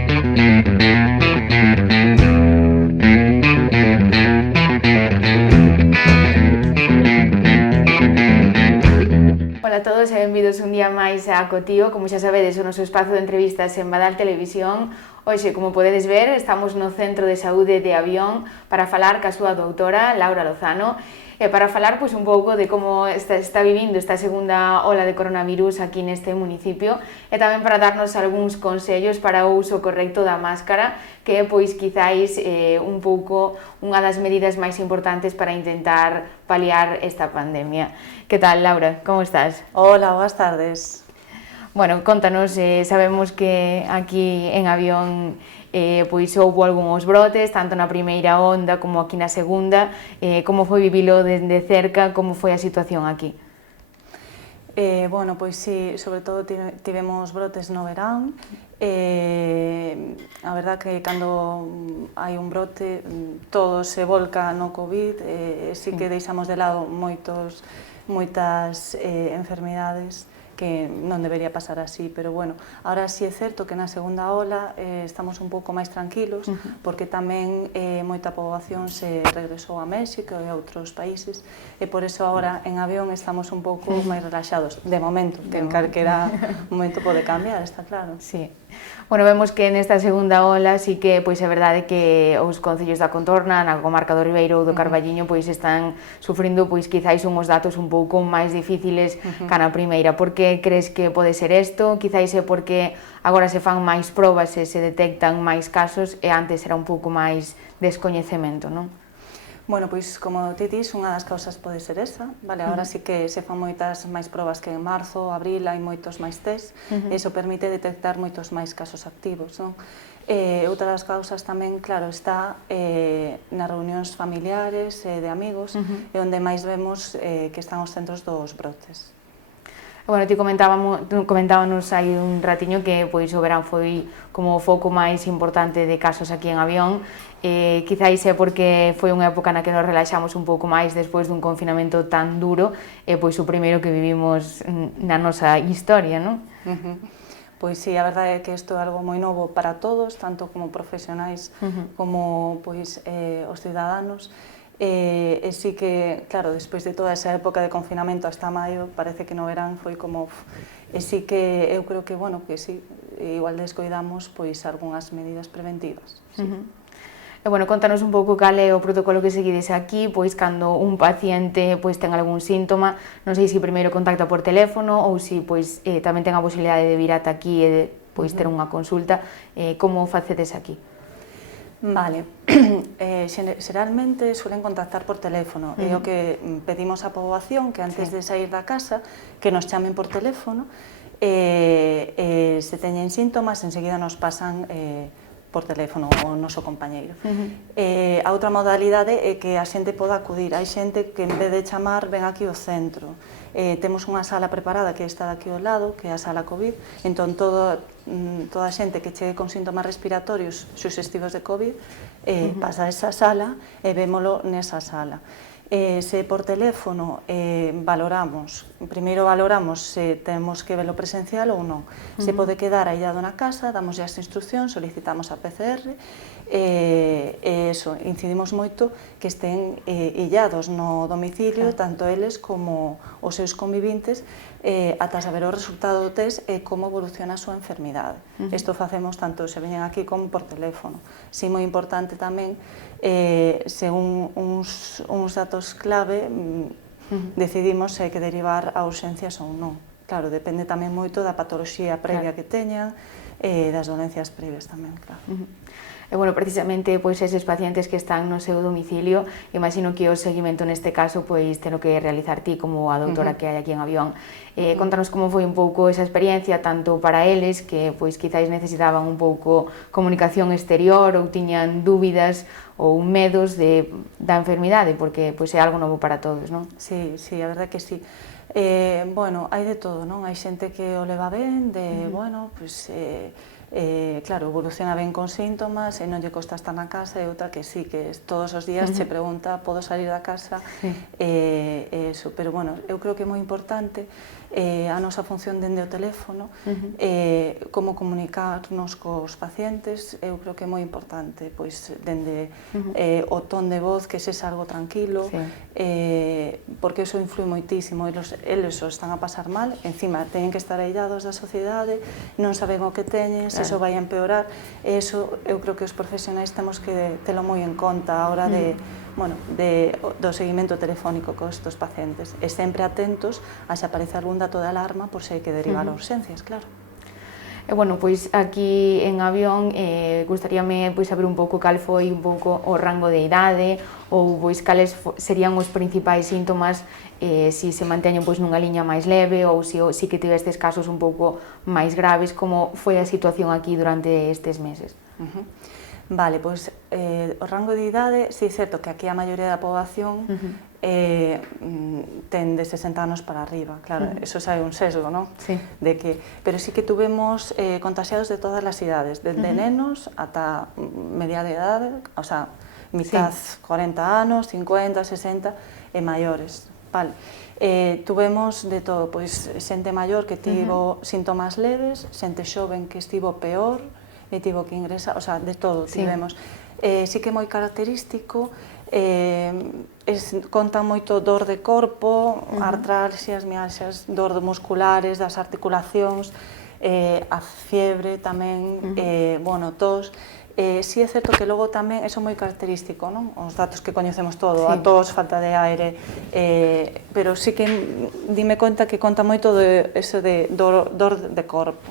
Ola a todos e benvidos un día máis a Cotío. Como xa sabedes, o noso espazo de entrevistas en Badal Televisión. Hoxe, como podedes ver, estamos no Centro de Saúde de Avión para falar ca súa doutora, Laura Lozano, e para falar pois, un pouco de como está vivindo esta segunda ola de coronavirus aquí neste municipio e tamén para darnos algúns consellos para o uso correcto da máscara, que é pois quizáis un pouco unha das medidas máis importantes para intentar paliar esta pandemia. Que tal, Laura? Como estás? Hola, boas tardes. Bueno, contanos, sabemos que aquí en Avión pois houve algúns brotes, tanto na primeira onda como aquí na segunda. Como foi vivilo dende cerca, como foi a situación aquí? Bueno, pois sí, sobre todo tivemos brotes no verán. A verdad que cando hai un brote todo se volca no COVID, sí que deixamos de lado moitas enfermidades que non debería pasar así, pero bueno, ahora sí é certo que na segunda ola estamos un pouco máis tranquilos, porque tamén moita poboación se regresou a México e a outros países, e por eso agora en Avión estamos un pouco máis relaxados, de momento, que en calquera momento pode cambiar, está claro. Sí. Bueno, vemos que nesta segunda ola sí que pois é verdade que os concellos da contorna, na comarca do Ribeiro ou do Carballiño, pois están sufrindo pois quizáis unhos datos un pouco máis difíciles ca na primeira. Por que crees que pode ser isto? Quizáis é porque agora se fan máis probas e se detectan máis casos e antes era un pouco máis descoñecemento, non? Bueno, pois, como ti dis, unha das causas pode ser esa, vale? Agora sí que se fan moitas máis probas que en marzo, abril, hai moitos máis test, e iso permite detectar moitos máis casos activos, non? Outra das causas tamén, claro, está nas reunións familiares, de amigos, e onde máis vemos que están os centros dos brotes. Bueno, ti comentábanos hai un ratiño que pois o verán foi como o foco máis importante de casos aquí en Avión. Quizáis é porque foi unha época na que nos relaxamos un pouco máis despois dun confinamento tan duro e pois o primeiro que vivimos na nosa historia, non? Pois sí, a verdade é que isto é algo moi novo para todos, tanto como profesionais como pois os ciudadanos. E sí que, claro, despois de toda esa época de confinamento hasta maio, parece que no verán foi como... E sí que eu creo que, bueno, que sí, igual descoidamos pois algunhas medidas preventivas. Sí. E, bueno, contanos un pouco cal é o protocolo que seguides aquí, pois cando un paciente pois ten algún síntoma, non sei se primeiro contacta por teléfono ou se pois tamén ten a posibilidade de vir ata aquí e de pois ter unha consulta, como facedes aquí? Vale, xeralmente suelen contactar por teléfono, é o que pedimos á poboación que antes de sair da casa que nos chamen por teléfono e se teñen síntomas enseguida nos pasan por teléfono o noso compañeiro. A outra modalidade é que a xente poda acudir, hai xente que en vez de chamar ven aquí ao centro. Temos unha sala preparada que está aquí ao lado, que é a sala COVID, entón toda a xente que chegue con síntomas respiratorios suxestivos de COVID pasa a esa sala e vémolo nesa sala. Se por teléfono valoramos, primeiro valoramos se temos que velo presencial ou non. Se pode quedar aillado na casa, damos as instruccións, solicitamos a PCR e eso, incidimos moito que estén illados no domicilio, tanto eles como os seus convivintes, ata saber o resultado do test e como evoluciona a súa enfermidade. Isto facemos tanto se veñen aquí como por teléfono. Si moi importante tamén, según uns datos clave, decidimos se hai que derivar a urxencias ou non. Claro, depende tamén moito da patoloxía previa que teñan e das dolencias previas tamén, claro. E, bueno, precisamente, pois, eses pacientes que están no seu domicilio, imagino que o seguimento neste caso, pois, teno que realizar ti como a doutora que hai aquí en Avión. Contanos como foi un pouco esa experiencia, tanto para eles, que, pois, quizáis necesitaban un pouco comunicación exterior ou tiñan dúbidas ou medos da enfermidade, porque, pois, é algo novo para todos, non? Sí, a verdade que sí. Bueno, hai de todo, non? Hai xente que o leva ben, bueno, pois... claro, evoluciona ben con síntomas e non lle costa estar na casa, e outra que sí, que todos os días che pregunta, podo salir da casa, eso, pero bueno, eu creo que é moi importante a nosa función dende o teléfono, como comunicarnos cos pacientes, eu creo que é moi importante, pois dende o ton de voz, que sexa algo tranquilo, porque iso influi moitísimo, eles o están a pasar mal, encima teñen que estar aillados da sociedade, non saben o que teñen, se iso vai a empeorar, e iso eu creo que os profesionais temos que telo moi en conta a hora do seguimento telefónico con estes pacientes, e sempre atentos a se aparece algún dato de alarma por se hai que derivar a urxencias, claro. E, bueno, pois aquí en Avión gustaríame saber un pouco cal foi un pouco o rango de idade ou pois cales serían os principais síntomas, se se manteñen pois nunha liña máis leve ou se que tivestes casos un pouco máis graves, como foi a situación aquí durante estes meses. Vale, pois o rango de idade, si é certo que aquí a maioría da poboación ten de 60 anos para arriba, claro, eso xa é un sesgo, non? Pero sí que tuvemos contagiados de todas as idades, desde nenos ata media de idade, o sea, mitad 40 anos, 50, 60 e maiores, vale. Tuvemos de todo, pois xente maior que tivo síntomas leves, xente xoven que estivo peor, e tivo que ingresar, o sea, de todo tivemos. Sí que é moi característico, conta moito dor de corpo, artralxias, mialxias, dor musculares, das articulacións, a fiebre tamén, bueno, tos. Si é certo que logo tamén, eso é moi característico, non? Os datos que coñecemos todo, a tos, falta de aire, pero sí que dime conta que conta moito de eso de dor de corpo.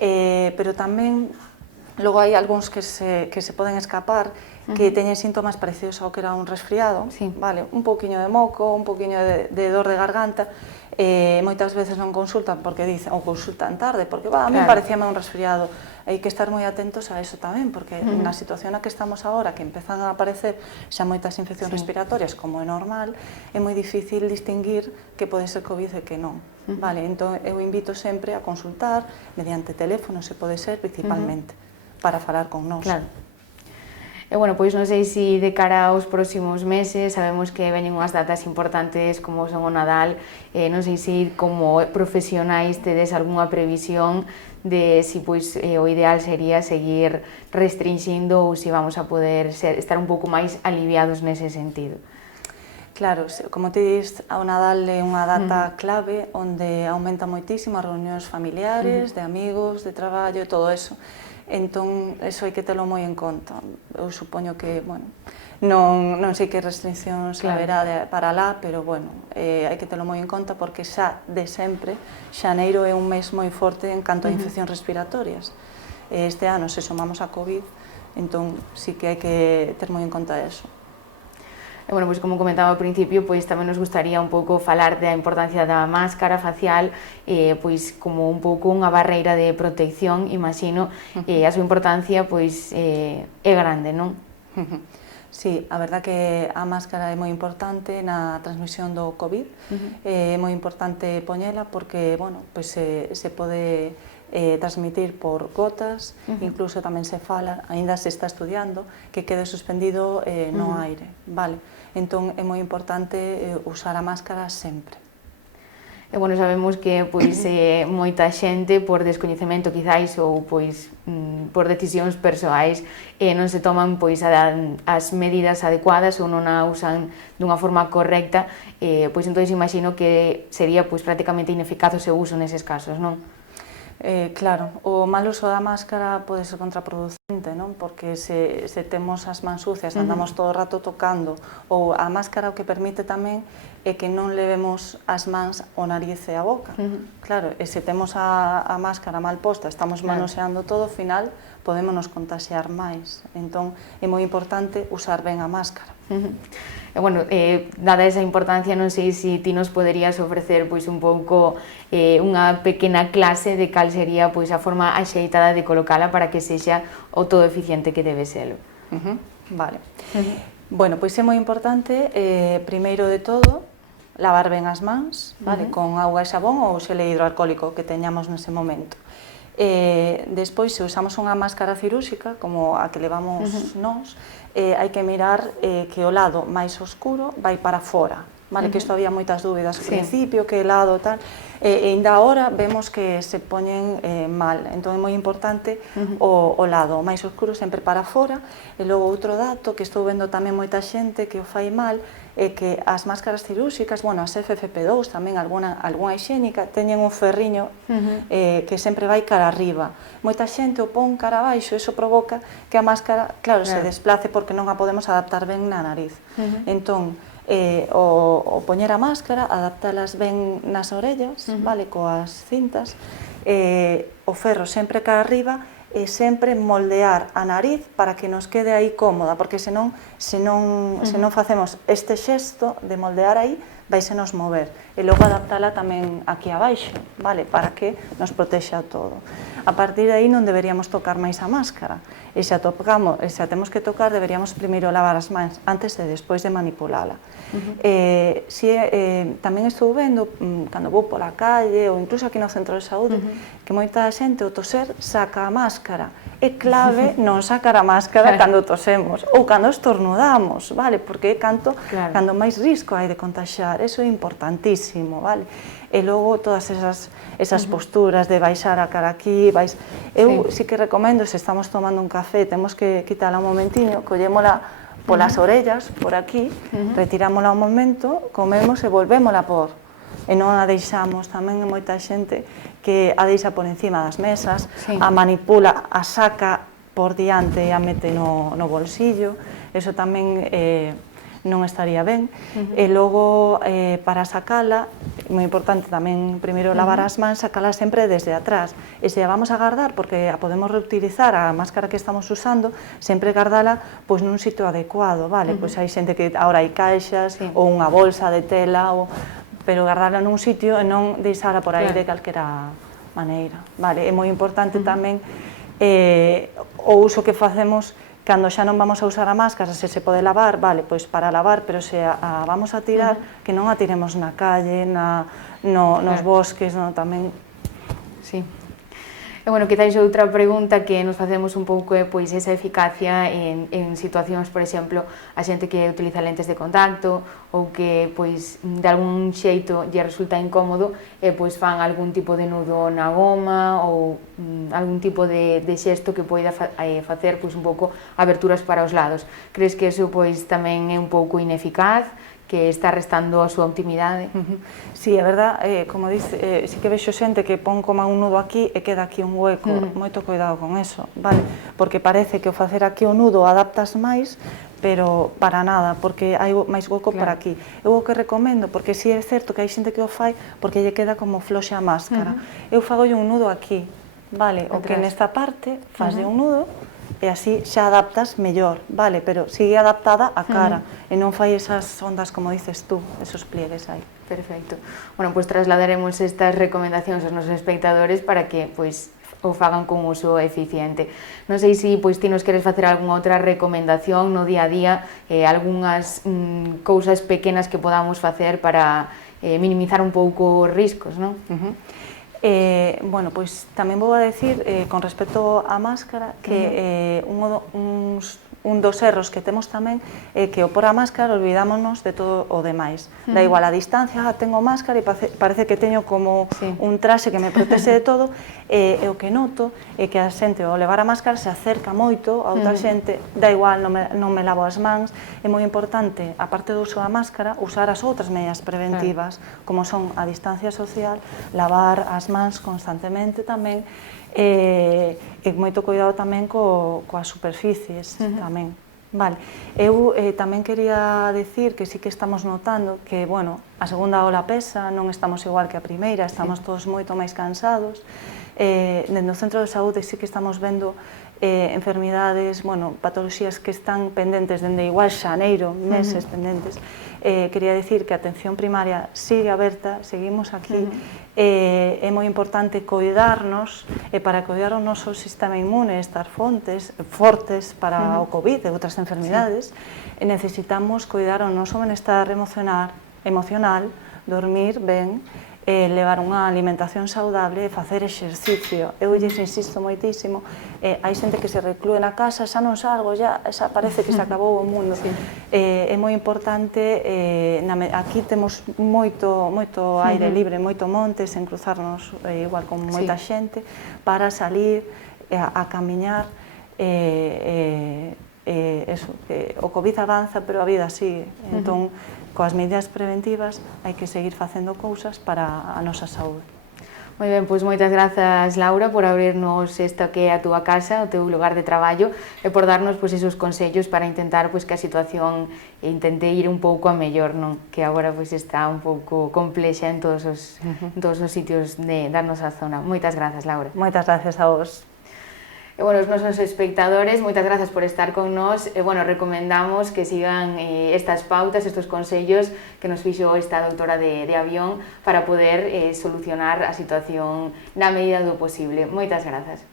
Pero tamén logo hai algúns que se poden escapar, que teñen síntomas parecidos ao que era un resfriado, un pouquiño de moco, un pouquiño de dor de garganta, moitas veces non consultan porque dicen, ou consultan tarde, porque a mí parecíame un resfriado. Hai que estar moi atentos a eso tamén, porque na situación na que estamos agora, que empezan a aparecer xa moitas infeccións respiratorias, como é normal, é moi difícil distinguir que pode ser COVID e que non. Entón, eu invito sempre a consultar, mediante teléfono, se pode ser, principalmente, para falar con nós. E, bueno, pois non sei se de cara aos próximos meses, sabemos que veñen unhas datas importantes como son o Nadal, non sei se como profesionais tedes algunha previsión de se o ideal sería seguir restringindo ou se vamos a poder estar un pouco máis aliviados nese sentido. Claro, como te dis, o Nadal é unha data clave onde aumenta moitísimo as reunións familiares, de amigos, de traballo e todo eso. Entón, eso hai que telo moi en conta. Eu supoño que, bueno, non sei que restriccións haberá para lá, pero, bueno, hai que telo moi en conta porque xa de sempre, xaneiro é un mes moi forte en canto a infeccións respiratorias. Este ano, se somamos a COVID, entón, sí que hai que ter moi en conta eso. E, bueno, pois como comentaba ao principio, pois tamén nos gustaría un pouco falar da importancia da máscara facial, pois como un pouco unha barreira de protección, imagino, a súa importancia pois é grande, non? Sí, a verdad que a máscara é moi importante na transmisión do COVID, é moi importante poñela porque, bueno, pois se pode transmitir por gotas, incluso tamén se fala, aínda se está estudiando, que quede suspendido no aire, vale? Entón é moi importante usar a máscara sempre. E, bueno, sabemos que pois moita xente por descoñecemento quizáis ou pois por decisións persoais non se toman pois as medidas adecuadas ou non a usan dunha forma correcta, pois entón imagino que sería pois prácticamente ineficaz o seu uso neses casos, non? Claro, o mal uso da máscara pode ser contraproducente, non? Porque se temos as mans sucias, andamos todo o rato tocando, ou a máscara o que permite tamén é que non levemos as mans ao nariz e a boca. Claro, e se temos a máscara mal posta, estamos manoseando todo, ao final podémonos contaxiar máis. Entón, é moi importante usar ben a máscara. E, bueno, dada esa importancia, non sei se ti nos poderías ofrecer pois un pouco unha pequena clase de cal sería pois a forma axeitada de colocala para que sexa o todo eficiente que debe selo. Vale. Bueno, pois é moi importante, primeiro de todo, lavar ben as mans, vale, con auga e xabón ou xel hidroalcohólico que teñamos nese momento. Despois, se usamos unha máscara cirúrxica, como a que levamos nós, hai que mirar que o lado máis oscuro vai para fora, vale, que isto había moitas dúbidas ao principio, que helado, tal, e ainda agora vemos que se poñen mal, entón é moi importante o lado máis oscuro sempre para fora. E logo outro dato que estou vendo tamén moita xente que o fai mal é que as máscaras cirúrxicas, bueno, as FFP2 tamén, algunha higiénica, teñen un ferriño que sempre vai cara arriba. Moita xente o pon cara abaixo, e iso provoca que a máscara, claro, se desplace porque non a podemos adaptar ben na nariz. Entón, o poñer a máscara, adaptalas ben nas orellas, vale, coas cintas, o ferro sempre cara arriba, e sempre moldear a nariz para que nos quede aí cómoda, porque senón facemos este xesto de moldear aí, vaise nos mover, e logo adaptala tamén aquí abaixo, vale, para que nos protexa todo. A partir de aí non deberíamos tocar máis a máscara, e se a temos que tocar, deberíamos primeiro lavar as mans antes e despois de manipulala. Tamén estou vendo, cando vou pola calle, ou incluso aquí no centro de saúde, que moita xente ao toser saca a máscara. É clave non sacar a máscara cando tosemos ou cando estornudamos, vale? Porque é cando máis risco hai de contaxiar, eso é importantísimo, vale? E logo todas esas posturas de baixar a cara aquí, eu sí que recomendo, se estamos tomando un café, temos que quitala un momentiño, collémola polas orellas, por aquí, retirámola un momento, comemos e volvémola por. E non a deixamos, tamén moita xente que a deixa por encima das mesas, a manipula, a saca por diante e a mete no bolsillo, eso tamén non estaría ben. E logo, para sacala, moi importante tamén, primeiro lavar as mans, sacala sempre desde atrás. E se a vamos a guardar, porque a podemos reutilizar, a máscara que estamos usando, sempre guardala nun sitio adecuado, vale? Pois hai xente que agora hai caixas, ou unha bolsa de tela, pero guardala nun sitio e non deixala por aí de calquera maneira, vale? É moi importante tamén o uso que facemos cando xa non vamos a usar a máscara, se pode lavar, vale, pois para lavar, pero se a vamos a tirar, que non a tiremos na calle, nos bosques, tamén. Sí. E, bueno, quizáis outra pregunta que nos facemos un pouco é pois esa eficacia en situacións, por exemplo, a xente que utiliza lentes de contacto ou que pois de algún xeito lle resulta incómodo e pois fan algún tipo de nudo na goma ou algún tipo de xesto que poida facer pois un pouco aberturas para os lados. Crees que eso pois tamén é un pouco ineficaz, que está restando a súa optimidade? Sí, é verdad, como dice, sí que vexo xente que pon como un nudo aquí e queda aquí un hueco, moito cuidado con eso, vale? Porque parece que ao facer aquí o nudo adaptas máis, pero para nada, porque hai máis hueco por aquí. Eu o que recomendo, porque si é certo que hai xente que o fai porque lle queda como floxa a máscara, eu fagolle un nudo aquí, vale? O que nesta parte faslle un nudo, e así xa adaptas mellor, vale, pero sigue adaptada a cara e non fai esas ondas, como dices tú, esos pliegues aí. Perfecto. Bueno, pois trasladaremos estas recomendacións aos nosos espectadores para que pois o fagan con uso eficiente. Non sei se pois ti nos queres facer algunha outra recomendación no día a día, algunhas cousas pequenas que podamos facer para minimizar un pouco os riscos, non? Bueno, pois tamén vou a decir, con respecto á máscara, que un dos erros que temos tamén é que ao pôr a máscara olvidámonos de todo o demais. Da igual a distancia, tengo máscara e parece que teño como un traxe que me protexe de todo, e o que noto é que a xente ao levar a máscara se acerca moito a outra xente, da igual, non me lavo as mans. É moi importante, aparte do uso da máscara, usar as outras medidas preventivas, como son a distancia social, lavar as mans constantemente tamén, e moito cuidado tamén coas superficies tamén. Vale, eu tamén quería decir que sí que estamos notando que, bueno, a segunda ola pesa, non estamos igual que a primeira, estamos todos moito máis cansados. Dentro do centro de saúde sí que estamos vendo enfermidades, bueno, patoloxías que están pendentes dende igual xaneiro, meses pendentes. Quería decir que a atención primaria sigue aberta, seguimos aquí, é moi importante coidarnos, e para coidar o noso sistema inmune, estar fortes para o COVID e outras enfermidades, necesitamos coidar o noso benestar emocional, dormir ben, levar unha alimentación saudable e facer exercicio. Eu lles insisto moitísimo, hai xente que se reclúe na casa, xa non salgo, xa parece que se acabou o mundo. É moi importante, aquí temos moito aire libre, moito monte, sen cruzarnos igual con moita xente, para salir a camiñar, o COVID avanza, pero a vida sigue. Entón, coas medidas preventivas hai que seguir facendo cousas para a nosa saúde. Moi ben, pois moitas grazas, Laura, por abrirnos esta que é a túa casa, o teu lugar de traballo, e por darnos pois esos consellos para intentar pois que a situación intente ir un pouco a mellor, non? Que agora pois está un pouco complexa en todos os sitios da nosa zona. Moitas grazas, Laura. Moitas gracias a vos. E, bueno, os nosos espectadores, moitas grazas por estar con nós e, bueno, recomendamos que sigan estas pautas, estes consellos que nos fixo esta doutora de avión para poder solucionar a situación na medida do posible. Moitas grazas.